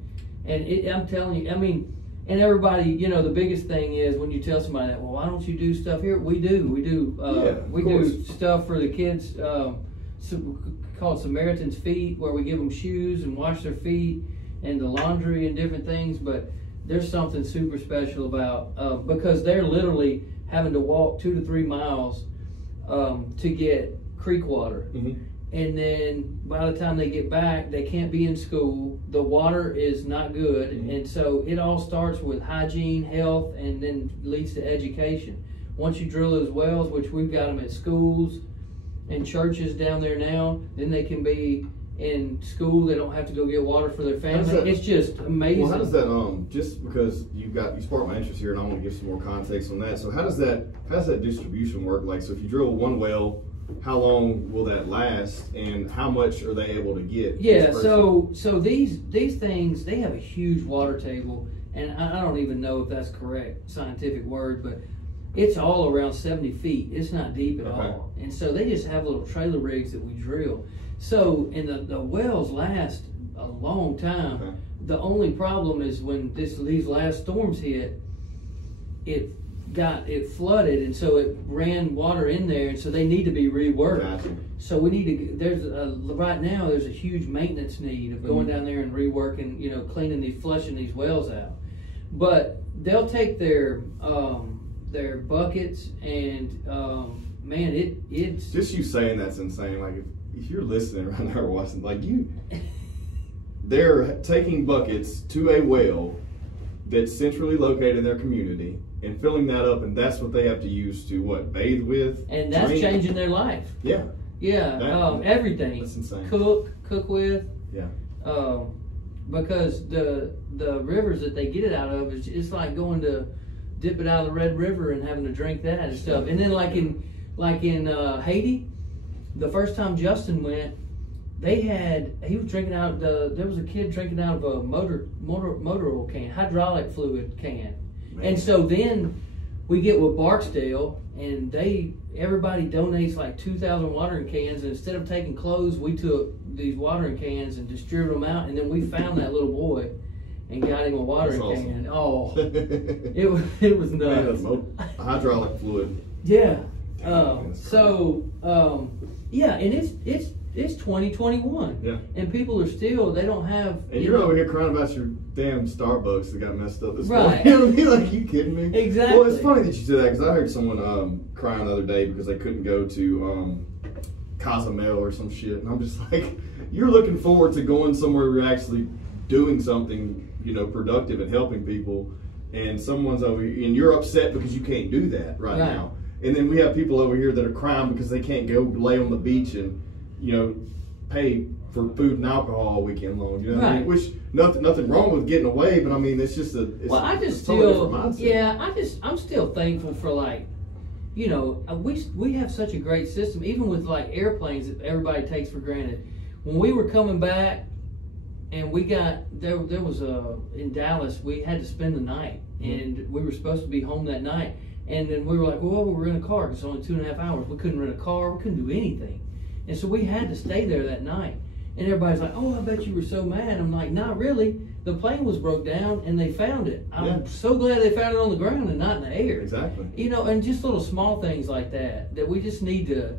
And I'm telling you, I mean. And everybody, the biggest thing is when you tell somebody that, well, why don't you do stuff here? We do. We do stuff for the kids, called Samaritan's Feet, where we give them shoes and wash their feet and the laundry and different things. But there's something super special about, because they're literally having to walk 2 to 3 miles to get creek water. And then by the time they get back, they can't be in school. The water is not good. And so it all starts with hygiene, health, and then leads to education. Once you drill those wells, which we've got them at schools and churches down there now, then they can be in school. They don't have to go get water for their family. It's just amazing. Well, how does that, just because you sparked my interest here and I want to give some more context on that. So how does that distribution work? Like, so if you drill one well, how long will that last, and how much are they able to get? Yeah, so these things, they have a huge water table, and I don't even know if that's correct scientific word, but it's all around 70 feet. It's not deep at all, and so they just have little trailer rigs that we drill. So and the wells last a long time. The only problem is when these last storms hit, it flooded, and so it ran water in there, and so they need to be reworked. Gotcha. So we need to. Right now, there's a huge maintenance need of going down there and reworking, cleaning flushing these wells out. But they'll take their buckets and man, it's just you saying that's insane. Like if you're listening right now or watching, like they're taking buckets to a well that's centrally located in their community and filling that up, and that's what they have to use to bathe with, and that's drink. Changing their life. Yeah, everything. That's insane. Cook with. Yeah. Because the rivers that they get it out of, it's like going to dip it out of the Red River and having to drink that and stuff. And then like in Haiti, the first time Justin went, he was drinking out there was a kid drinking out of a motor oil can, hydraulic fluid can. Man. And so then we get with Barksdale, and everybody donates like 2,000 watering cans, and instead of taking clothes, we took these watering cans and distributed them out, and then we found that little boy and got him a watering can. Oh, it was nuts. Hydraulic fluid. Yeah. Yeah, and it's 2021. Yeah. And people are still, they don't have. And you're over here crying about your damn Starbucks that got messed up this right. morning. You know what I mean? Like, you kidding me? Exactly. Well, it's funny that you said that, because I heard someone crying the other day because they couldn't go to Cozumel or some shit. And I'm just like, you're looking forward to going somewhere where you're actually doing something, productive and helping people. And someone's over here, and you're upset because you can't do that right now. And then we have people over here that are crying because they can't go lay on the beach and, pay for food and alcohol all weekend long. You know what I mean? Which nothing wrong with getting away, but I mean it's just I'm still thankful for we have such a great system, even with like airplanes that everybody takes for granted. When we were coming back and we got there was in Dallas, we had to spend the night, and we were supposed to be home that night. And then we were like, well, we're in a car because it's only 2.5 hours. We couldn't rent a car. We couldn't do anything. And so we had to stay there that night. And everybody's like, oh, I bet you were so mad. I'm like, not really. The plane was broke down and they found it. I'm so glad they found it on the ground and not in the air. Exactly. And just little small things like that we just need to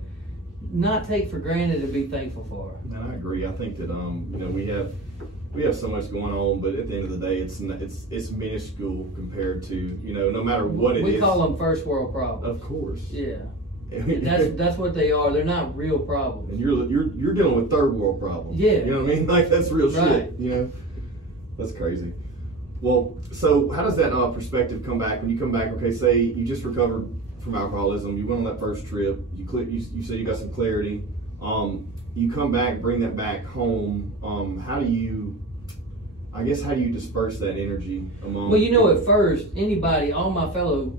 not take for granted and be thankful for. And I agree. I think that, we have so much going on, but at the end of the day, it's minuscule compared to, no matter what it is. We call them first world problems. Of course. Yeah. That's what they are. They're not real problems. And you're dealing with third world problems. Yeah. You know what I mean? Like, that's real Right. shit. You know, that's crazy. Well, so how does that perspective come back when you come back? Okay, say you just recovered from alcoholism. You went on that first trip. You said you got some clarity. You come back, bring that back home. How do you disperse that energy among? Well, you know, at first, all my fellow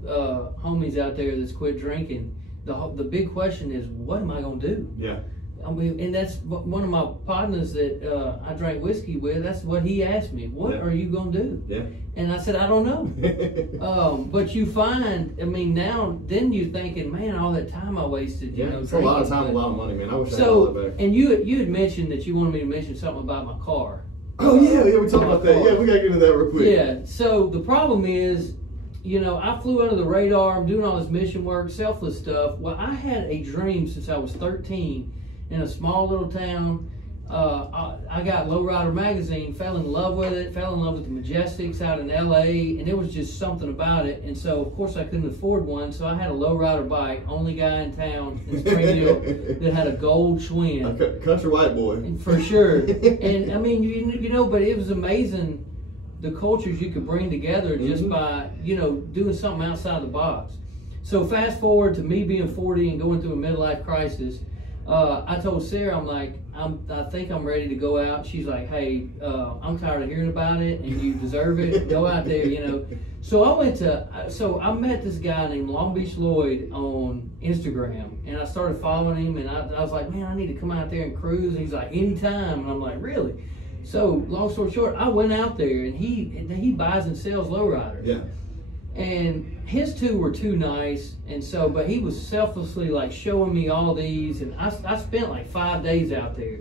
homies out there that's quit drinking, the big question is, what am I gonna do? Yeah. I mean, and that's one of my partners that I drank whiskey with. That's what he asked me. What are you gonna do? Yeah. And I said, I don't know. But you find, I mean, then you're thinking, man, all that time I wasted. You know, it's a lot of time, a lot of money, man. I wish I had all that back. And you had mentioned that you wanted me to mention something about my car. Oh yeah, we talked about that. Yeah, we gotta get into that real quick. Yeah. So the problem is, you know, I flew under the radar. I'm doing all this mission work, selfless stuff. Well, I had a dream since I was 13 in a small little town. I got Lowrider magazine, fell in love with it, fell in love with the Majestics out in LA, and it was just something about it. And so, of course, I couldn't afford one, so I had a Lowrider bike, only guy in town in Springfield that had a gold Schwinn. Country white boy. For sure. And I mean, you know, but it was amazing the cultures you could bring together just by, you know, doing something outside the box. So fast forward to me being 40 and going through a midlife crisis. I told Sarah, I'm like, I think I'm ready to go out. She's like, hey, I'm tired of hearing about it, and you deserve it. Go out there, you know. So I met this guy named Long Beach Lloyd on Instagram, and I started following him, and I was like, man, I need to come out there and cruise. And he's like, anytime. And I'm like, really? So long story short, I went out there, and he buys and sells lowriders. Yeah. And his two were too nice, and so, but he was selflessly like showing me all these, and I spent like 5 days out there.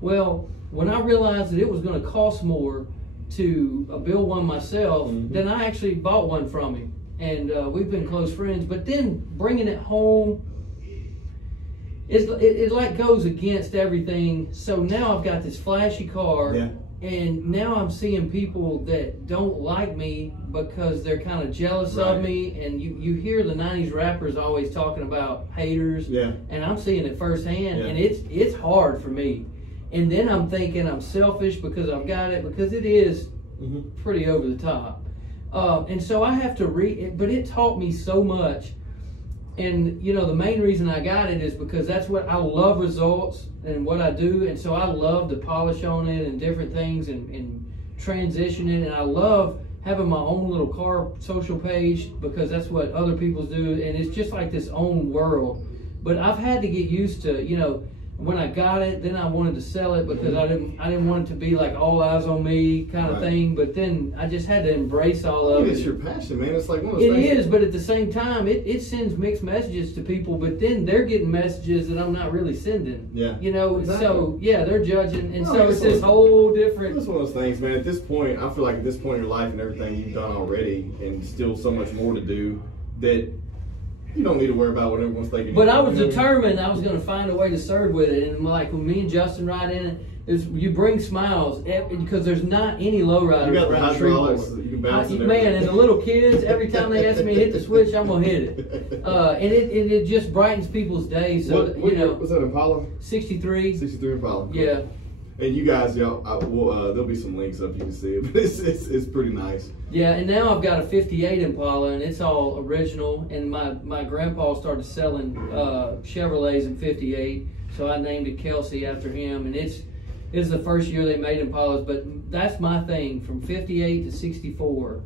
Well, when I realized that it was going to cost more to build one myself, then I actually bought one from him, and we've been close friends. But then bringing it home, it like goes against everything. So now I've got this flashy car. Yeah. And now I'm seeing people that don't like me because they're kind of jealous of me. And you hear the 90s rappers always talking about haters. Yeah. And I'm seeing it firsthand. Yeah. And it's hard for me. And then I'm thinking I'm selfish because I've got it, because it is pretty over the top. And so I have to but it taught me so much. And, you know, the main reason I got it is because that's what I love, results and what I do. And so I love to polish on it and different things and transition it. And I love having my own little car social page because that's what other people do. And it's just like this own world. But I've had to get used to, you know, when I got it, then I wanted to sell it because I didn't want it to be like all eyes on me kind of thing. But then I just had to embrace all of it. It's your passion, man. It's like one of those things. It is, but at the same time, it sends mixed messages to people. But then they're getting messages that I'm not really sending. Yeah. You know, exactly. So yeah, they're judging, and so it's this whole different. It's one of those things, man. At this point, I feel like at this point in your life and everything you've done already, and still so much more to do, that you don't need to worry about what everyone's thinking. But I was determined I was going to find a way to serve with it. And like when me and Justin ride in it, you bring smiles because there's not any lowriders. You got the hydraulics, you can bounce it. Man, and the little kids, every time they ask me to hit the switch, I'm going to hit it. And it just brightens people's day. So, what was that, Impala? 63. 63 Impala. Cool. Yeah. And you guys, there'll be some links up, you can see it, but it's pretty nice. Yeah, and now I've got a 58 Impala, and it's all original. And my grandpa started selling Chevrolets in 58, so I named it Kelsey after him. And it's the first year they made Impalas, but that's my thing, from 58 to 64.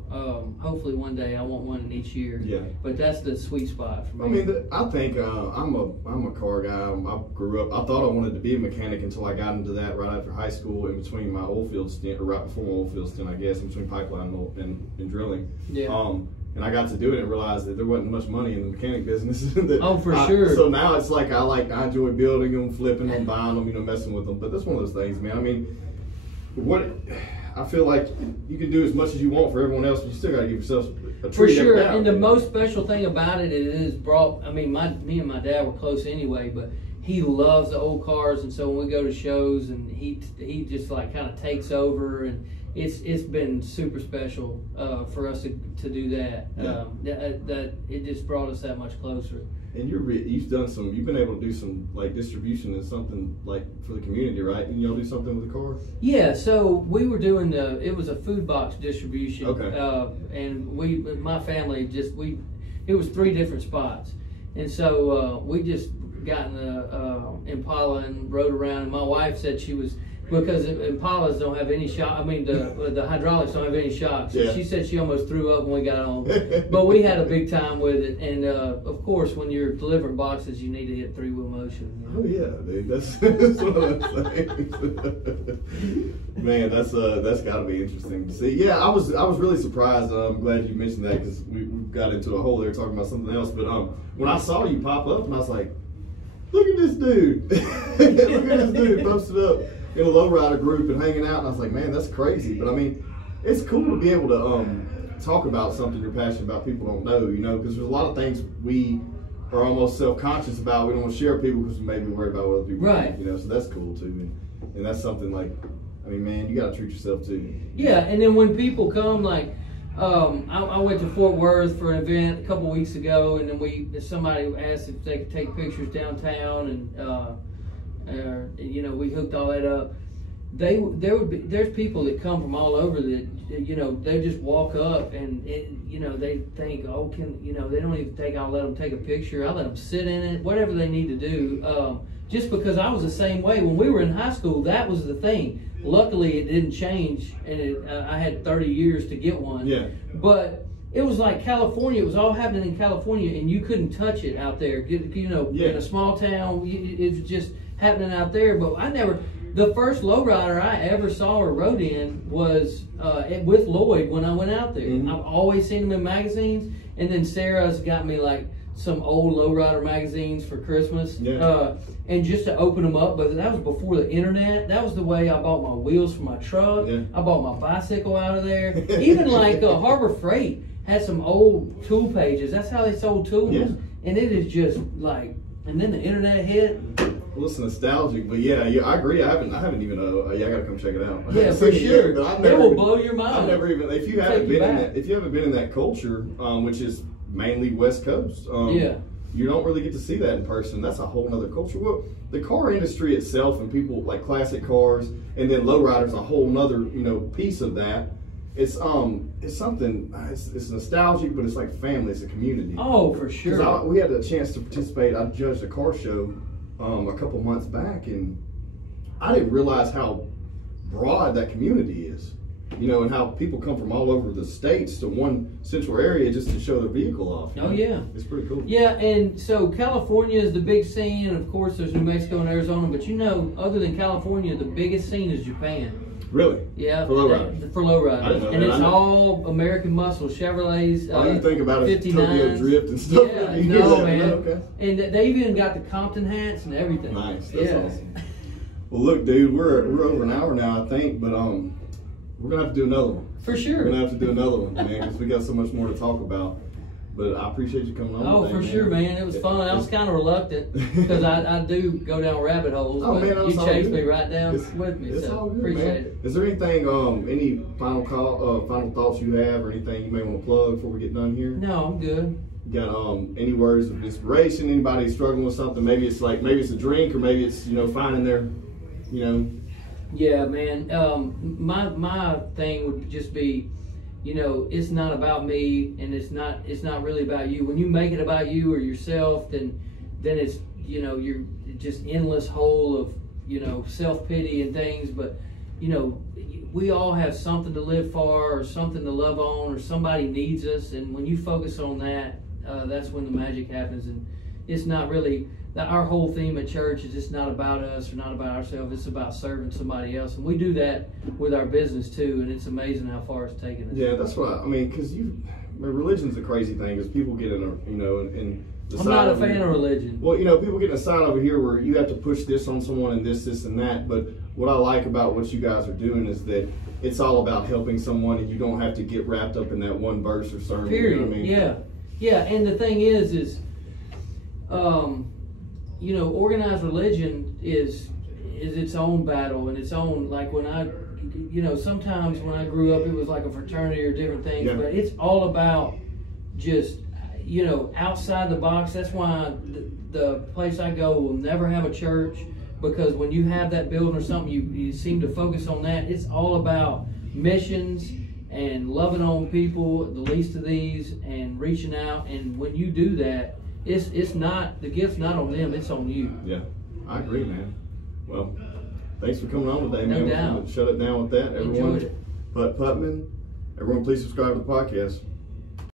Hopefully one day I want one in each year. Yeah. But that's the sweet spot for me. I mean, I think I'm a car guy. I grew up. I thought I wanted to be a mechanic until I got into that right after high school, in between my oil field stint, or right before my oil field stint, I guess, in between pipeline and drilling. Yeah. And I got to do it and realized that there wasn't much money in the mechanic business. Sure. So now it's like I enjoy building them, flipping them, buying them, you know, messing with them. But that's one of those things, man. I mean, I feel like you can do as much as you want for everyone else, but you still got to give yourself a treat. For sure. And the most special thing about it is I mean, me and my dad were close anyway, but he loves the old cars, and so when we go to shows, and he just like kind of takes over, and it's been super special for us to do that. Yeah. That it just brought us that much closer. And you've been able to do some like distribution and something like for the community, right? And y'all do something with the car? Yeah, so we were doing it was a food box distribution. Okay. And my family it was 3 different spots. And so we just got in the Impala and rode around, and my wife said because Impalas don't have any shock. I mean, the hydraulics don't have any shocks. So she said she almost threw up when we got home. But we had a big time with it. And of course, when you're delivering boxes, you need to hit 3-wheel motion. Oh yeah, dude, that's one of those things. Man, that's got to be interesting to see. Yeah, I was really surprised. I'm glad you mentioned that because we got into a hole there talking about something else. But when I saw you pop up, and I was like, look at this dude. Look at this dude posted up in a lowrider group and hanging out, and I was like, man, that's crazy. But I mean, it's cool to be able to talk about something you're passionate about people don't know, because there's a lot of things we are almost self-conscious about. We don't want to share with people because we may be worried about what other people think, so that's cool too. And that's something like, I mean, man, you got to treat yourself too. Yeah, and then when people come, like, I went to Fort Worth for an event a couple weeks ago, and then somebody asked if they could take pictures downtown, and we hooked all that up. There's people that come from all over that they just walk up and they think, oh, they don't even think I'll let them take a picture. I let them sit in it, whatever they need to do. Just because I was the same way when we were in high school, that was the thing. Luckily, it didn't change, and I had 30 years to get one. Yeah. But it was like California. It was all happening in California, and you couldn't touch it out there. In a small town, it was just happening out there. But the first lowrider I ever saw or rode in was with Lloyd when I went out there. Mm-hmm. I've always seen him in magazines, and then Sarah's got me like some old lowrider magazines for Christmas. Yeah. And just to open them up, but that was before the internet. That was the way I bought my wheels for my truck. Yeah. I bought my bicycle out of there. Even like Harbor Freight had some old tool pages. That's how they sold tools. Yeah. And it is just like, and then the internet hit. Well, it's nostalgic, but yeah, I agree. I haven't even. I gotta come check it out. Yeah, for sure. It will blow your mind. I've never even. If you haven't been in that culture, which is mainly West Coast. You don't really get to see that in person. That's a whole other culture. Well, the car industry itself and people like classic cars and then lowriders, a whole nother, piece of that. It's something, it's nostalgic, but it's like family, it's a community. Oh, for sure. We had a chance to participate. I judged a car show a couple months back, and I didn't realize how broad that community is. And how people come from all over the states to one central area just to show their vehicle off. Oh, yeah. It's pretty cool. Yeah, and so California is the big scene, and of course there's New Mexico and Arizona, but other than California, the biggest scene is Japan. Really? Yeah. For lowriders? For lowriders. And it's all American muscle, Chevrolets, you think about it, 59s. Tokyo Drift and stuff. Yeah, no, man. Okay. And they even got the Compton hats and everything. Nice. That's awesome. Well, look, dude, we're over an hour now, I think, but we're going to have to do another one. For sure. We're going to have to do another one, man, because we got so much more to talk about. But I appreciate you coming on. Oh, today, for sure, man. It was fun. I was kind of reluctant because I do go down rabbit holes. Oh, but man, you chased me right down with me. It's so all good, appreciate man. it. Is there anything, any final thoughts you have or anything you may want to plug before we get done here? No, I'm good. You got any words of inspiration? Anybody struggling with something? Maybe it's a drink, or maybe it's finding their, Yeah, man. My thing would just be, it's not about me, and it's not really about you. When you make it about you or yourself, then it's you're just endless hole of self-pity and things. But we all have something to live for, or something to love on, or somebody needs us, and when you focus on that, that's when the magic happens. And it's not really our whole theme at church is it's not about us or not about ourselves. It's about serving somebody else, and we do that with our business too. And it's amazing how far it's taken us. Yeah, that's what I mean. Because religion's a crazy thing. Because people get in I'm not a fan of religion. Well, people get in a side over here where you have to push this on someone and this and that. But what I like about what you guys are doing is that it's all about helping someone, and you don't have to get wrapped up in that one verse or sermon. Period. You know what I mean? Yeah. And the thing is organized religion is its own battle and its own, like when I, sometimes when I grew up, it was like a fraternity or different things, but it's all about just, you know, outside the box. That's why the place I go will never have a church, because when you have that building or something, you seem to focus on that. It's all about missions and loving on people, the least of these, and reaching out. And when you do that, it's not, the gift's not on them, it's on you. Yeah, I agree, man. Well, thanks for coming on today, man. No doubt. Shut it down with that. Everyone, Enjoyed it. Putt Putman. Everyone, please subscribe to the podcast.